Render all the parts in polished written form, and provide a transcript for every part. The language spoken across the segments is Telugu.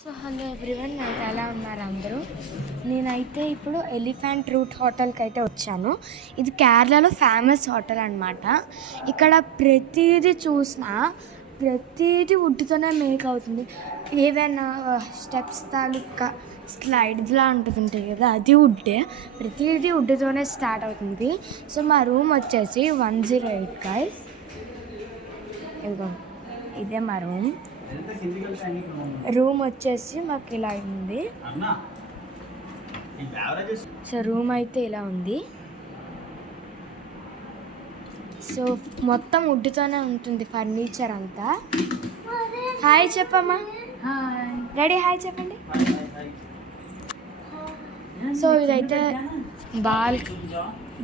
సో హలో ఎవ్రీవన్, నాకు ఎలా ఉన్నారు అందరూ? నేనైతే ఇప్పుడు ఎలిఫెంట్ రూట్ హోటల్కి అయితే వచ్చాను. ఇది కేరళలో ఫేమస్ హోటల్ అనమాట. ఇక్కడ ప్రతిదీ చూసినా ప్రతిదీ వుడ్తోనే మేక్ అవుతుంది. ఏవైనా స్టెప్స్ తాలూకా స్లైడ్స్లా ఉంటుంటాయి కదా, అది వుడ్డే. ప్రతిదీ వుడ్తోనే స్టార్ట్ అవుతుంది. సో మా రూమ్ వచ్చేసి 108 గైస్. ఇదిగో ఇదే మా రూమ్ వచ్చేసి మాకు ఇలా ఉంది. సో రూమ్ అయితే ఇలా ఉంది. సో మొత్తం వుడ్తోనే ఉంటుంది ఫర్నిచర్ అంతా. హాయ్ చెప్పమ్మా. రెడీ హాయ్ చెప్పండి. సో ఇదైతే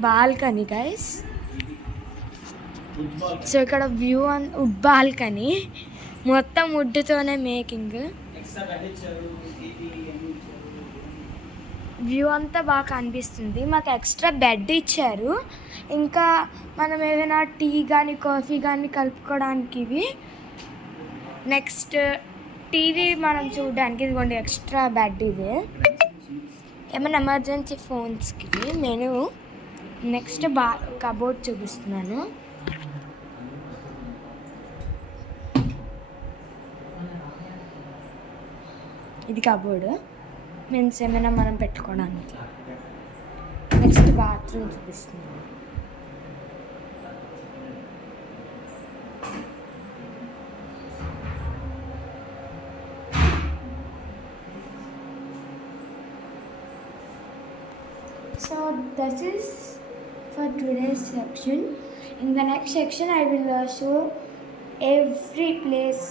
బాల్కనీ గైస్. సో ఇక్కడ వ్యూ వుడ్ బాల్కనీ, మొత్తం వుడ్తోనే మేకింగ్. వ్యూ అంతా బాగా కనిపిస్తుంది. మాకు ఎక్స్ట్రా బెడ్ ఇచ్చారు. ఇంకా మనం ఏదైనా టీ కానీ కాఫీ కానీ కలుపుకోవడానికి ఇవి. నెక్స్ట్ టీవీ మనం చూడడానికి ఇదిగోండి ఎక్స్ట్రా బెడ్ ఇదే. ఏమైనా ఎమర్జెన్సీ ఫోన్స్కి మెనూ. నెక్స్ట్ కబోర్డ్ చూపిస్తున్నాను. ఇది కబోర్డ్ మీన్స్ ఏమైనా మనం పెట్టుకోవడానికి. నెక్స్ట్ బాత్రూమ్ చూపిస్తున్నాను. So this is for today's section. In the next section I will show every place